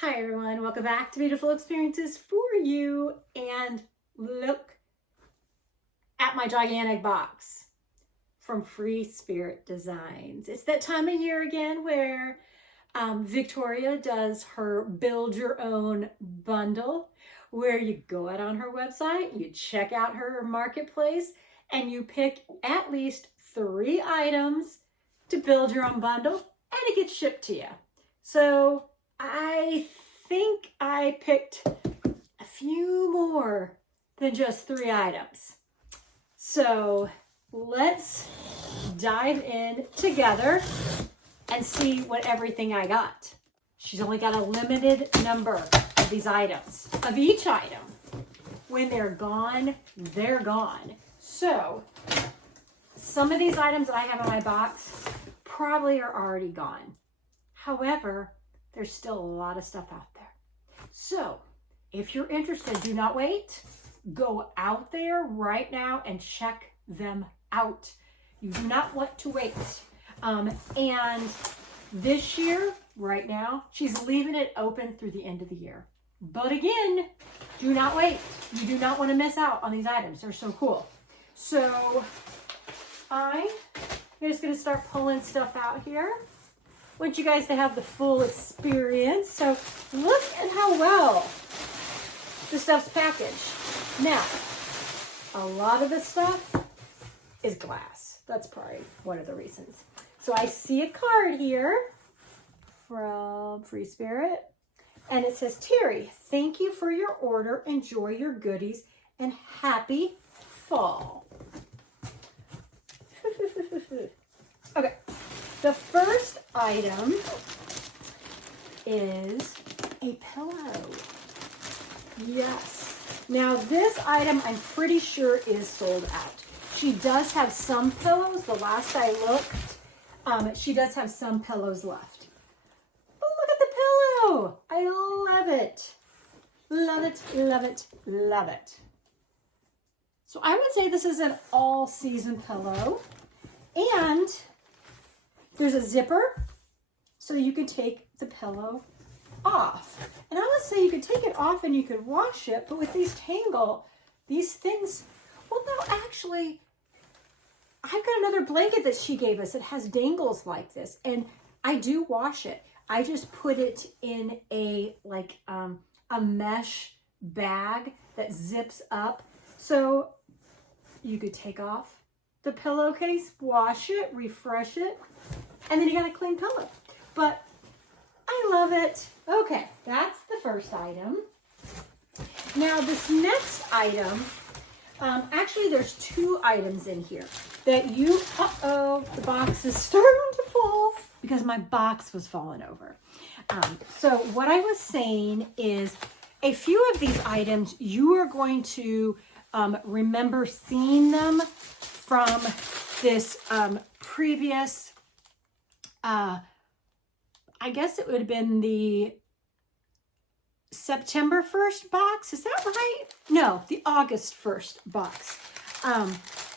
Hi everyone, welcome back to Beautiful Experiences for You, and look at my gigantic box from Free Spirit Designs. It's that time of year again where Victoria does her build your own bundle, where you go out on her website, you check out her marketplace, and you pick at least 3 items to build your own bundle, and it gets shipped to you. So I think I picked a few more than just 3 items. So let's dive in together and see what everything I got. She's only got a limited number of these items, of each item. When they're gone, they're gone. So some of these items that I have in my box probably are already gone. However, there's still a lot of stuff out there. So if you're interested, do not wait. Go out there right now and check them out. You do not want to wait. And this year, right now, she's leaving it open through the end of the year. But again, do not wait. You do not want to miss out on these items. They're so cool. So I'm just going to start pulling stuff out here. Want you guys to have the full experience. So look at how well the stuff's packaged. Now, a lot of the stuff is glass. That's probably one of the reasons. So I see a card here from Free Spirit, and it says, Terry, thank you for your order. Enjoy your goodies and happy fall. Okay. The first item is a pillow. Yes. Now this item I'm pretty sure is sold out. She does have some pillows. The last I looked, she does have some pillows left. But look at the pillow. I love it. Love it, love it, love it. So I would say this is an all-season pillow. And there's a zipper, so you can take the pillow off. And I would say you could take it off and you could wash it, but with these things, well, no, actually, I've got another blanket that she gave us. It has dangles like this, and I do wash it. I just put it in a mesh bag that zips up. So you could take off the pillowcase, wash it, refresh it, and then you got a clean pillow. But I love it. Okay, that's the first item. Now this next item, actually there's 2 items in here that you, the box is starting to fall because my box was falling over. So what I was saying is a few of these items you are going to remember seeing them from this previous, I guess it would have been the September 1st box. Is that right? No, the August 1st box.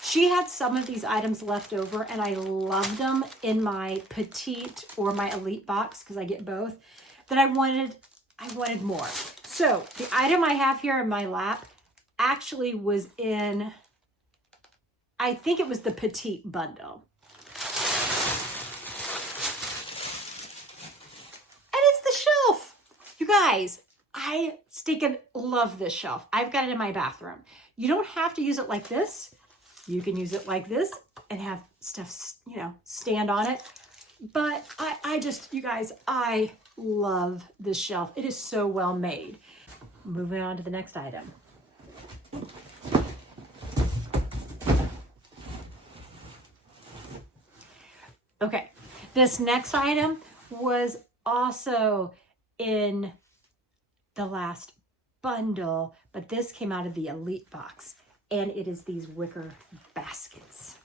She had some of these items left over, and I loved them in my petite or my elite box because I get both. That I wanted more. So the item I have here in my lap actually was in, I think it was the petite bundle. And it's the shelf. You guys, I stinking love this shelf. I've got it in my bathroom. You don't have to use it like this. You can use it like this and have stuff, stand on it. But I just, you guys, I love this shelf. It is so well made. Moving on to the next item. Okay, this next item was also in the last bundle, but this came out of the elite box, and it is these wicker baskets.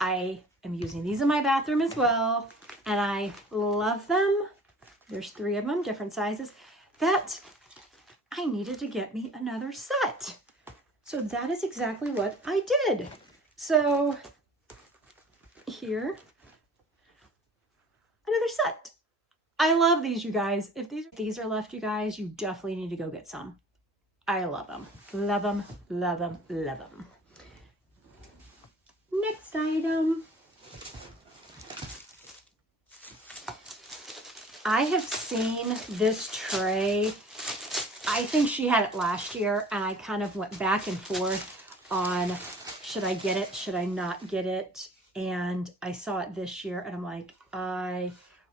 I am using these in my bathroom as well, and I love them. There's 3 of them, different sizes, that I needed to get me another set. So that is exactly what I did. So here, another set. I love these, you guys. If these are left, you guys, you definitely need to go get some. I love them. Love them, love them, love them. Next item. I have seen this tray. I think she had it last year, and I kind of went back and forth on should I get it, should I not get it? And I saw it this year, and I'm like, I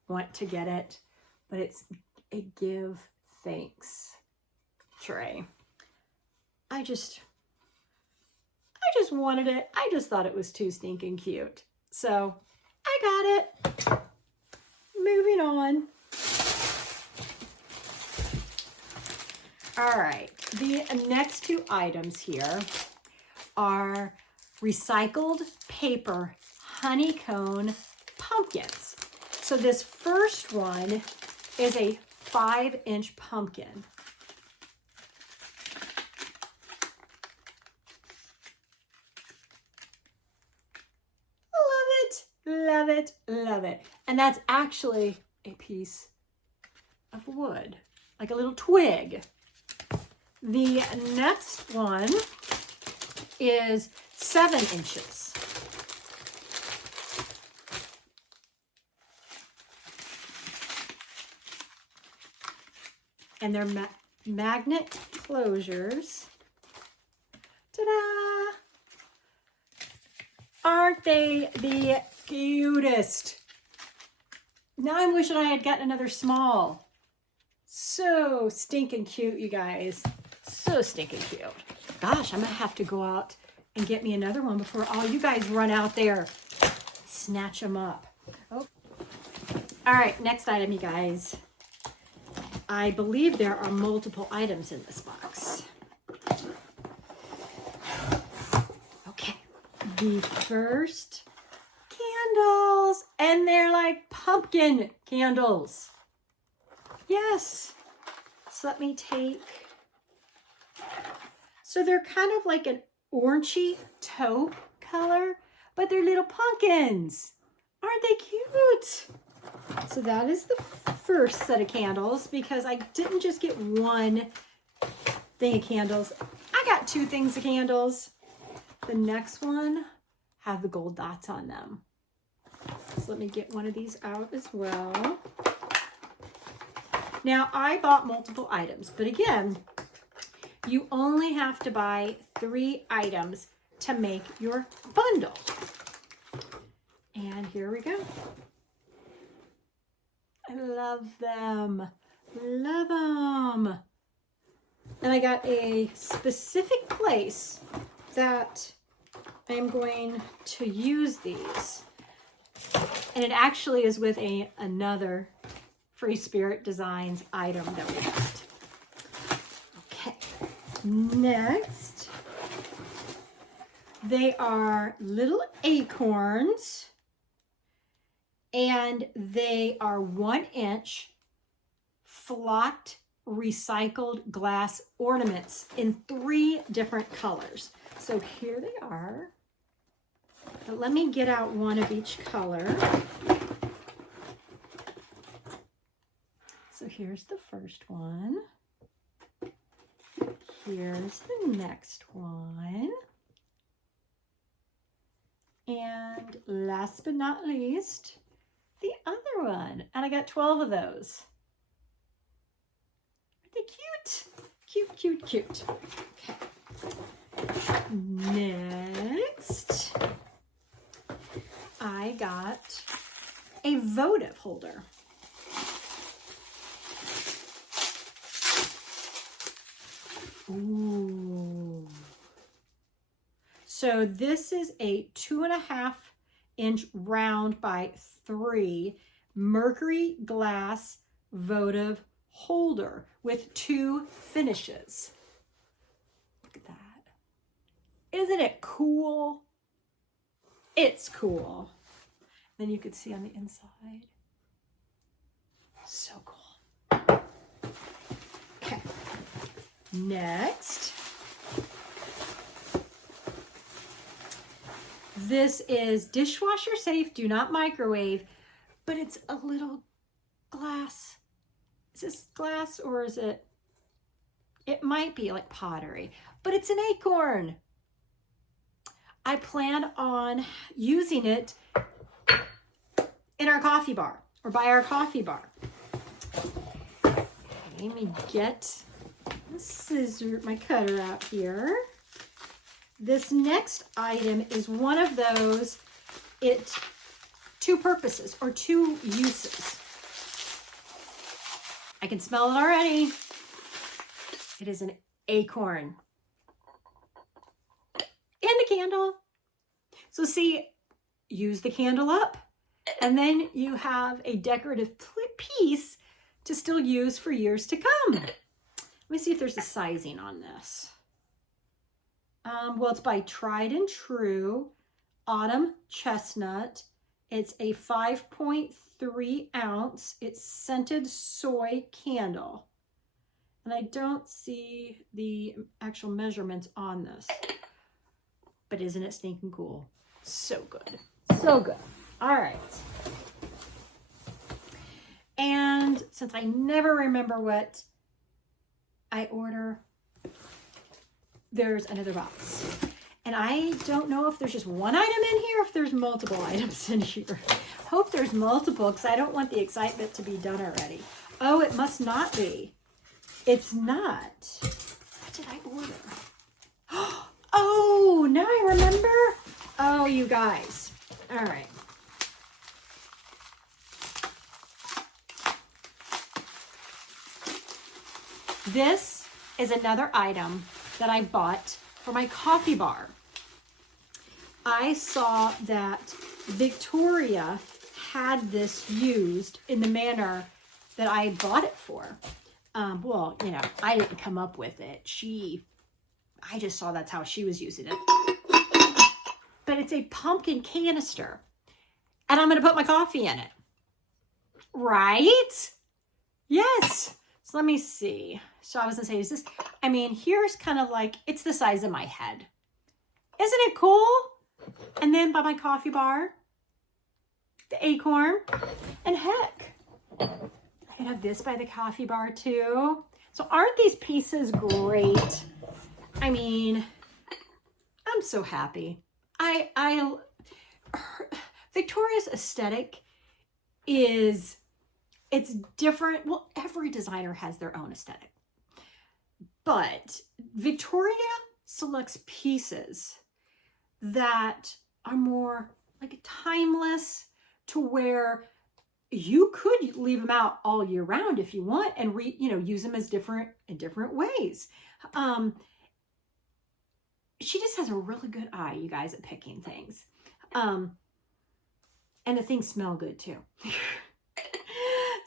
want to get it, but it's a give thanks tray. I just wanted it. I just thought it was too stinking cute. So I got it. Moving on. All right, the next two items here are recycled paper honeycomb pumpkins. So this first one is a 5-inch pumpkin. Love it, love it, love it. And that's actually a piece of wood, like a little twig. The next one is 7 inches. And they're magnet closures. Ta-da! Aren't they the cutest? Now I'm wishing I had gotten another small. So stinking cute, you guys. So stinking cute. Gosh, I'm gonna have to go out and get me another one before all you guys run out there. Snatch them up. Oh. All right, next item, you guys. I believe there are multiple items in this box. Okay, the first candles, and they're like pumpkin candles. Yes. So let me take, so they're kind of like an orangey taupe color, but they're little pumpkins. Aren't they cute? So that is the first set of candles, because I didn't just get one thing of candles. I got 2 things of candles. The next one have the gold dots on them. So let me get one of these out as well. Now, I bought multiple items, but again, you only have to buy 3 items to make your bundle. And here we go. I love them. Love them. And I got a specific place that I'm going to use these. And it actually is with another Free Spirit Designs item that we got. Okay, next, they are little acorns, and they are 1-inch flocked recycled glass ornaments in 3 different colors. So here they are. But let me get out one of each color. So here's the first one. Here's the next one. And last but not least, the other one. And I got 12 of those. Aren't they cute? Cute, cute, cute. Okay. Next, I got a votive holder. Ooh. So this is a 2.5-inch round by 3 mercury glass votive holder with 2 finishes. Look at that. Isn't it cool? It's cool. Then you could see on the inside. So cool. Okay. Next, this is dishwasher safe, do not microwave, but it's a little glass glass. Is this glass or is it? It might be like pottery, but it's an acorn. I plan on using it in our coffee bar or by our coffee bar. Let me get the scissor, my cutter out here. This next item is one of those, two purposes or two uses. I can smell it already. It is an acorn and a candle. So see, use the candle up and then you have a decorative piece to still use for years to come. Let me see if there's a sizing on this. Well, it's by Tried and True Autumn Chestnut. It's a 5.3 ounce. It's scented soy candle. And I don't see the actual measurements on this. But isn't it stinking cool? So good. So good. All right. And since I never remember what I order, there's another box. And I don't know if there's just one item in here or if there's multiple items in here. Hope there's multiple because I don't want the excitement to be done already. Oh, it must not be. It's not. What did I order? Oh, now I remember. Oh, you guys. All right. This is another item that I bought for my coffee bar. I saw that Victoria had this used in the manner that I bought it for. Well, you know, I didn't come up with it. I just saw that's how she was using it. But it's a pumpkin canister. And I'm going to put my coffee in it. Right? Yes. So let me see. So I was going to say, is this, I mean, here's kind of like, it's the size of my head. Isn't it cool? And then by my coffee bar, the acorn, and heck, I can have this by the coffee bar too. So aren't these pieces great? I mean, I'm so happy. Victoria's aesthetic is, it's different. Well, every designer has their own aesthetic. But Victoria selects pieces that are more like timeless, to where you could leave them out all year round if you want and use them as in different ways. She just has a really good eye, you guys, at picking things. And the things smell good too.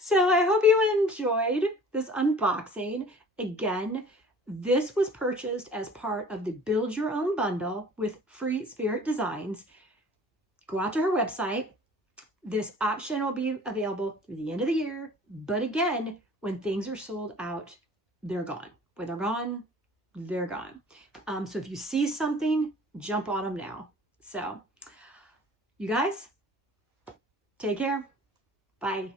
So I hope you enjoyed this unboxing. Again, this was purchased as part of the Build Your Own bundle with Free Spirit Designs. Go out to her website. This option will be available through the end of the year. But again, when things are sold out, they're gone. When they're gone, they're gone. So if you see something, jump on them now. So you guys, take care. Bye.